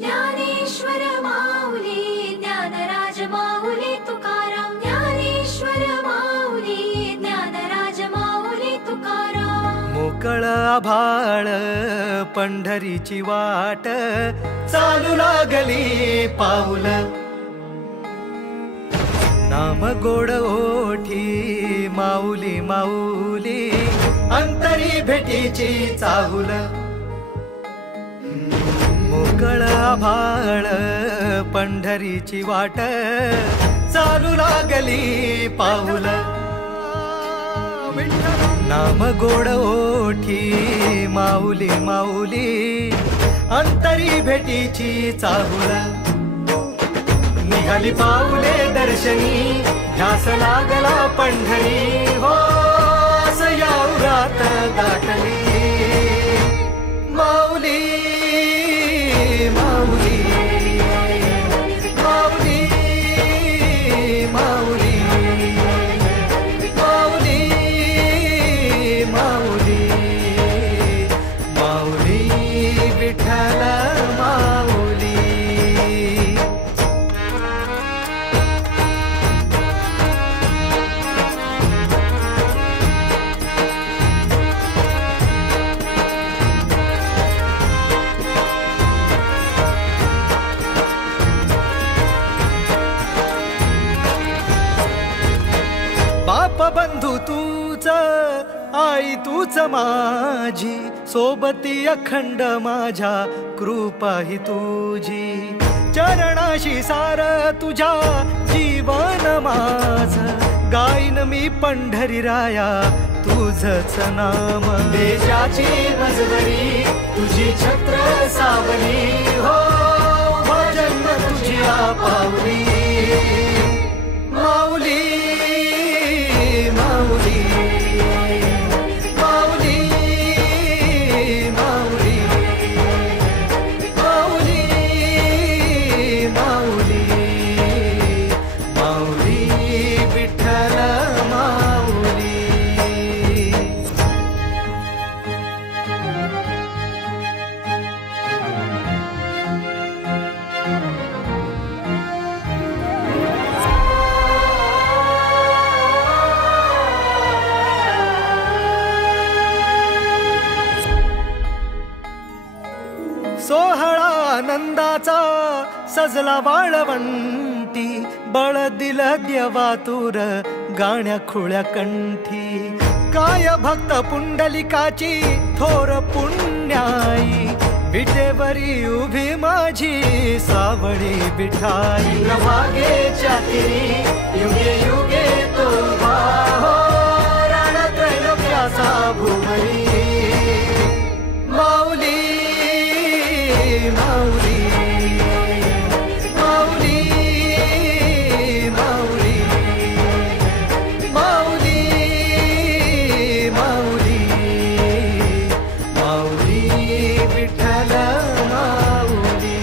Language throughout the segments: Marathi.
ज्ञानेश्वर माऊली ज्ञानराज माऊली तुकाराम ज्ञानेश्वर माऊली ज्ञानराज माऊली तुकाराम मोकळ आभाळ पंढरीची वाट चालू लागली पाऊल नाम गोड ओठी माऊली माऊली अंतरी भेटीची चाहुल मोकळ आभाळ पंढरीची वाट चालू लागली पाऊल नाम गोड ओठी माऊली माऊली अंतरी भेटीची चाहुल निघाली पाऊले दर्शनी ध्यास लागला पंढरी हो सयाउरात दाटली माऊली माऊली माऊली माऊली माऊली माऊली माऊली विठ्ठल माऊली बाप बंधू तूच आई तूच माझी सोबती अखंड माझ्या कृपा ही तुझी चरणाशी सार तुझ्या जीवन माझ गाईन मी पंढरी राया तुझच नाम देशाची मजवरी तुझी छत्र सावली हो भजन तुझी पावली माऊली माऊली माऊली माऊली माऊली माऊली माऊली विठ्ठल माऊली सोहळा आनंदाचा सजला वाळवंटी बळ दिल देवातुर गाण्या खुळ्या कंठी काय भक्त पुंडलिकाची थोर पुण्याई विटेवरी उभी माझी सावळी विठाई प्रभागेच्या तिरी युगे युगे तो उभा हो रणत्रैलोक्याचा भुवरी माऊली माऊली माऊली माऊली माऊली माऊली माऊली विठ्ठल माऊली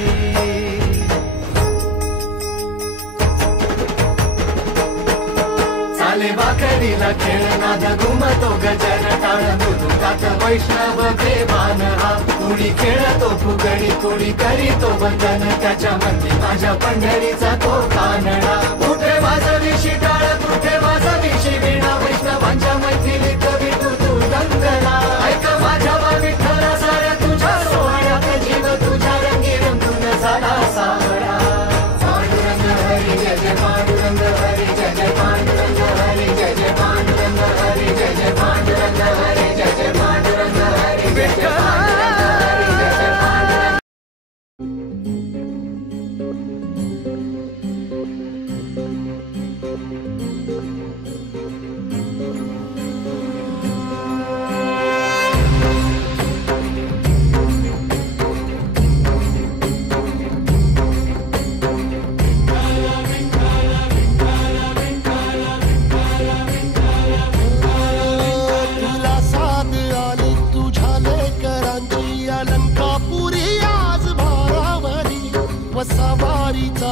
चाले वाकडीला खेळ नाद घुमतो गजर टाळ मृदुकात वैष्णव देवान हा कुणी खेळतो फुगडी कुणी करीतो वंदन त्याच्या मंदी माझ्या पंढरीचा तो कानडा कुठे वाजवी शिटाळ कुठे वाजवी शिवीणा वैष्णवांच्या मैथिलीत विठू तू दंगला ऐक माझ्या विठ्ठला साऱ्या तुझ्या सोहळ्यात जीव तुझ्या रंगी रंगून झाला सावळा पांडुरंग हरी जय जय पांडुरंग हरी जय जय पांडुरंग हरी जय जय पांडुरंग हरी जय जय पांडुरंग हरी जय जय पांडुरंग हरी जय जय सवारीचा